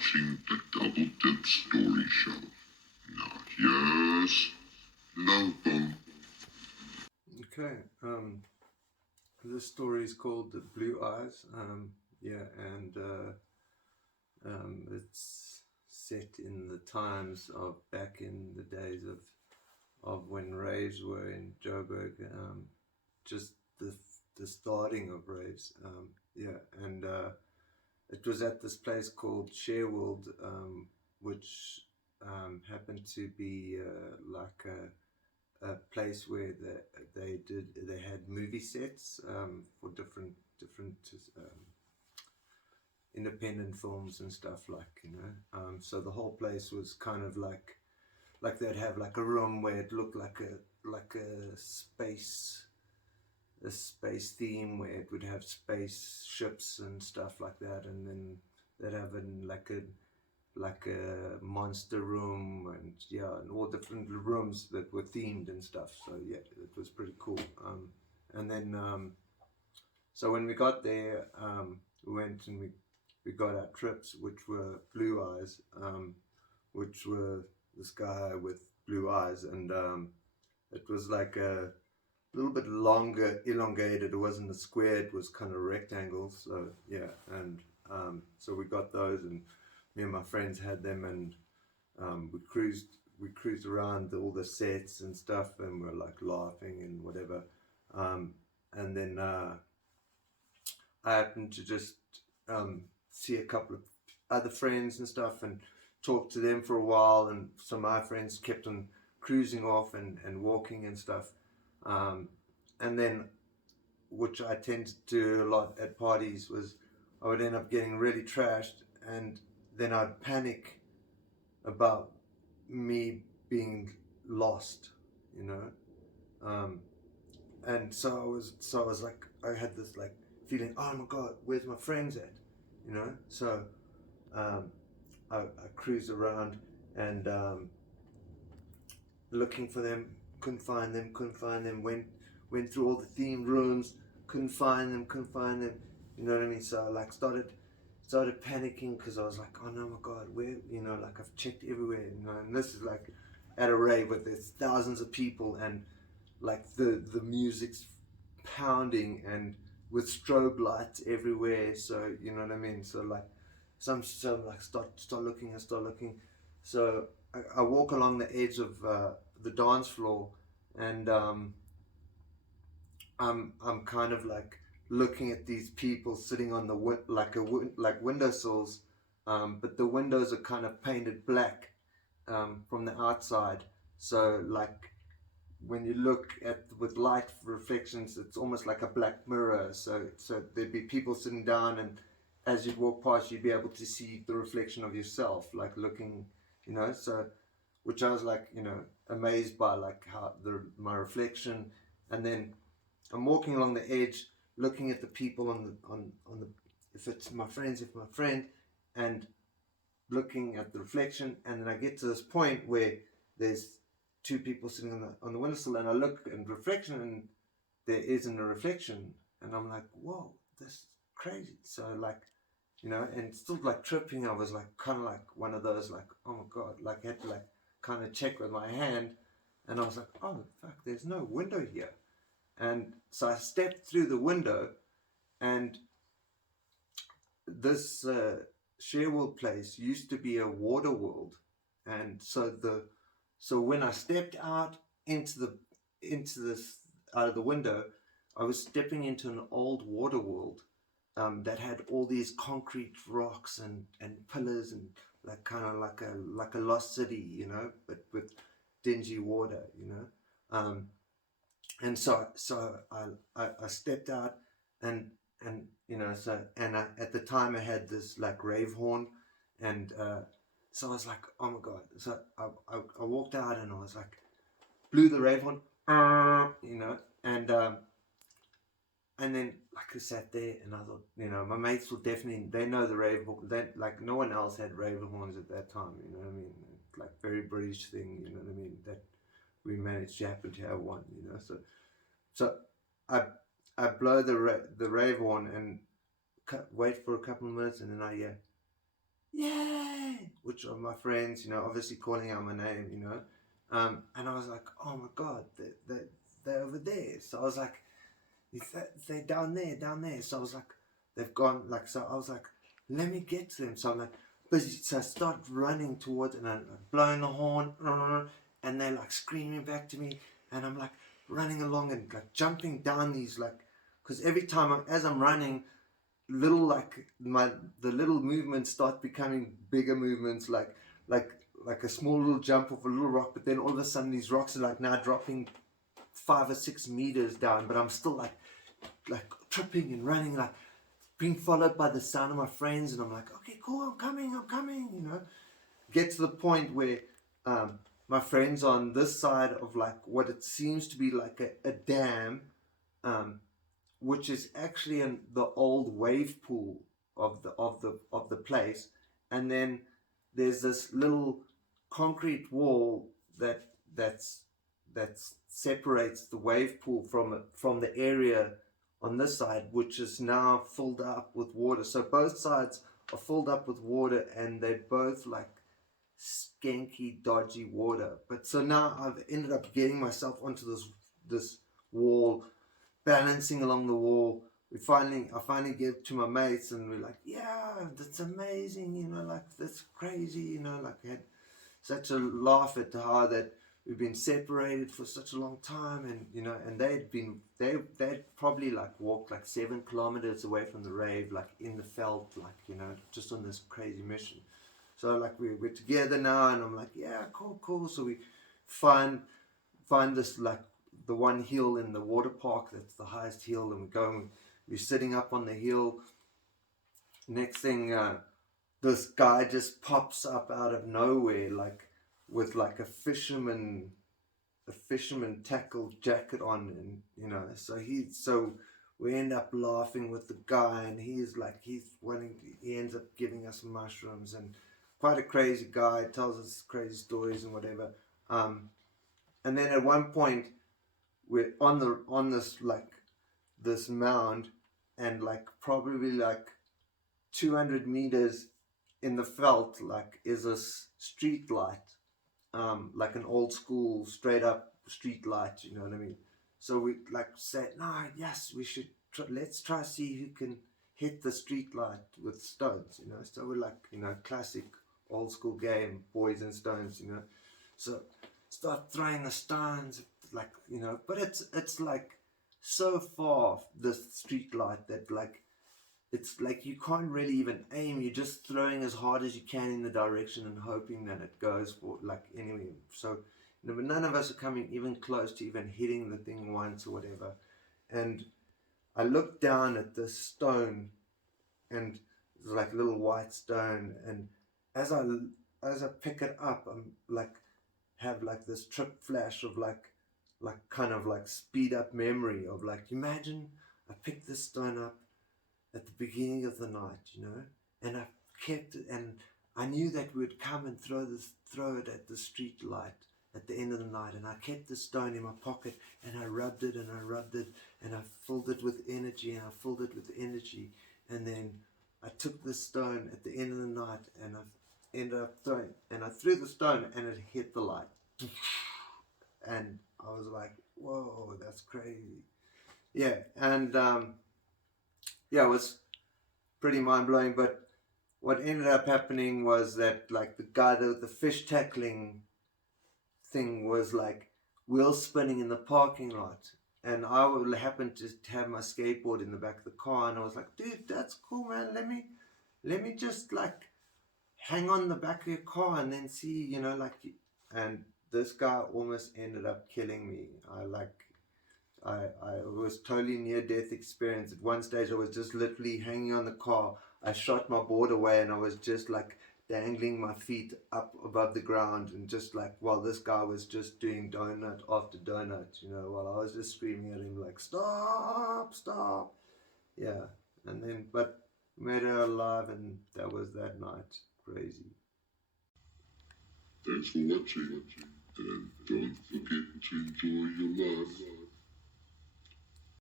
watching the Double Dip Story Show. Now here's Love Them. Okay, this story is called The Blue Eyes. It's set in the times of back in the days of when raves were in Joburg. Just the starting of raves. It was at this place called Shareworld, which happened to be like a place where they had movie sets for different independent films and stuff, so the whole place was kind of like they'd have like a room where it looked like a space theme where it would have space ships and stuff like that, and then they'd have like a monster room and all different rooms that were themed and stuff. So yeah, it was pretty cool. And then so when we got there, we went and we got our trips, which were Blue Eyes, which were this guy with blue eyes, and it was like a little bit longer, elongated. It wasn't a square; it was kind of rectangles. So yeah, and so we got those, and me and my friends had them, and we cruised around all the sets and stuff, and we're like laughing and whatever. And then I happened to just see a couple of other friends and stuff and talk to them for a while, and some of my friends kept on cruising off and walking and stuff. And then, which I tend to do a lot at parties, was I would end up getting really trashed, and then I'd panic about me being lost, you know. And so I was like, I had this like feeling, oh my God, where's my friends at, you know? So I cruised around and looking for them, couldn't find them, went through all the themed rooms, couldn't find them, you know what I mean? So I like started panicking, because I was like, oh no, my God, where, you know, like I've checked everywhere, you know, and this is like at a rave where there's thousands of people, and like the music's pounding and with strobe lights everywhere, so you know what I mean. So like so like start looking. So I walk along the edge of the dance floor, and I'm kind of like looking at these people sitting on the like windowsills, but the windows are kind of painted black from the outside. So like when you look at with light reflections, it's almost like a black mirror. So there'd be people sitting down, and as you'd walk past, you'd be able to see the reflection of yourself, like looking, you know. So, which I was like, you know, amazed by, like how my reflection, and then I'm walking along the edge, looking at the people on the if it's my friends, if my friend, and looking at the reflection, and then I get to this point where there's two people sitting on the windowsill, and I look in reflection, and there isn't a reflection, and I'm like, whoa, that's crazy. So like, you know, and still like tripping, I was like kind of like one of those like, oh my God, like I had to like kind of check with my hand, and I was like, oh fuck, there's no window here. And so I stepped through the window, and this Shareworld place used to be a water world, and so when I stepped out into this out of the window, I was stepping into an old water world that had all these concrete rocks and pillars, and like kind of like a lost city, you know, but with dingy water, you know. And so I stepped out, and you know, so and at the time I had this like rave horn, and so I was like, oh my God. So I walked out, and I was like, blew the rave horn, you know, and then like I sat there, and I thought, you know, my mates will definitely, they know the rave horn. They like, no one else had rave horns at that time, you know what I mean? Like very British thing, you know what I mean? That we managed to happen to have one, you know. So I blow the rave horn, and wait for a couple of minutes, and then I hear yay, which are my friends, obviously calling out my name, and I was like, oh my God, they're over there. So I was like, they're down there. So I was like, they've gone, like, so I was like, let me get to them. So I'm like, busy. So I start running towards, and I'm blowing the horn, and they're like screaming back to me, and I'm like running along and like jumping down these, like, because every time as I'm running, little, like, the little movements start becoming bigger movements, like like a small little jump off a little rock, but then all of a sudden these rocks are like now dropping 5 or 6 meters down, but I'm still like tripping and running, like being followed by the sound of my friends, and I'm like, okay, cool, I'm coming, Get to the point where my friends on this side of like what it seems to be like a dam, um, which is actually in the old wave pool of the place, and then there's this little concrete wall that's that separates the wave pool from the area on this side, which is now filled up with water. So both sides are filled up with water, and they're both like skanky, dodgy water. But so now I've ended up getting myself onto this wall, balancing along the wall. I finally get to my mates, and we're like, yeah, that's amazing, like that's crazy, like I had such a laugh at how that we've been separated for such a long time, and and they'd probably like walked like 7 kilometers away from the rave, like in the veld, like just on this crazy mission. So like we're together now, and I'm like, yeah, cool. So we find this, like, the one hill in the water park that's the highest hill, and we're sitting up on the hill. Next thing, this guy just pops up out of nowhere, like with like a fisherman tackle jacket on, and so we end up laughing with the guy, and he ends up giving us mushrooms, and quite a crazy guy, tells us crazy stories and whatever. And then at one point we're on this, like, this mound, and like probably like 200 meters in the veld, like, is a street light, like an old school straight up street light, you know what I mean? So we like said, no, yes, we should let's try see who can hit the street light with stones, so we're like, classic old school game, boys and stones, so start throwing the stones, like, but it's like so far the street light that, like, it's like you can't really even aim. You're just throwing as hard as you can in the direction and hoping that it goes for, like, anyway. So, but none of us are coming even close to even hitting the thing once or whatever. And I look down at this stone, and it's like a little white stone. And as I pick it up, I'm like, have like this trip flash of like kind of like speed up memory of, like, imagine I picked this stone up at the beginning of the night, and I kept it, and I knew that we would come and throw it at the street light at the end of the night, and I kept the stone in my pocket, and I rubbed it, and I rubbed it, and I filled it with energy, and I filled it with energy, and then I took the stone at the end of the night, and I ended up I threw the stone, and it hit the light, and I was like, whoa, that's crazy. Yeah, and yeah, it was pretty mind blowing. But what ended up happening was that, like, the guy, the fish tackling thing was like wheel spinning in the parking lot, and I would happen to have my skateboard in the back of the car, and I was like, dude, that's cool, man. Let me just like hang on the back of your car and then see, like, and this guy almost ended up killing me. I was totally near death experience. At one stage, I was just literally hanging on the car. I shot my board away, and I was just like dangling my feet up above the ground, and just like, while this guy was just doing donut after donut, while I was just screaming at him like, stop, stop. Yeah. And then, but made her alive, and that was that night. Crazy. Thanks for watching, and don't forget to enjoy your life.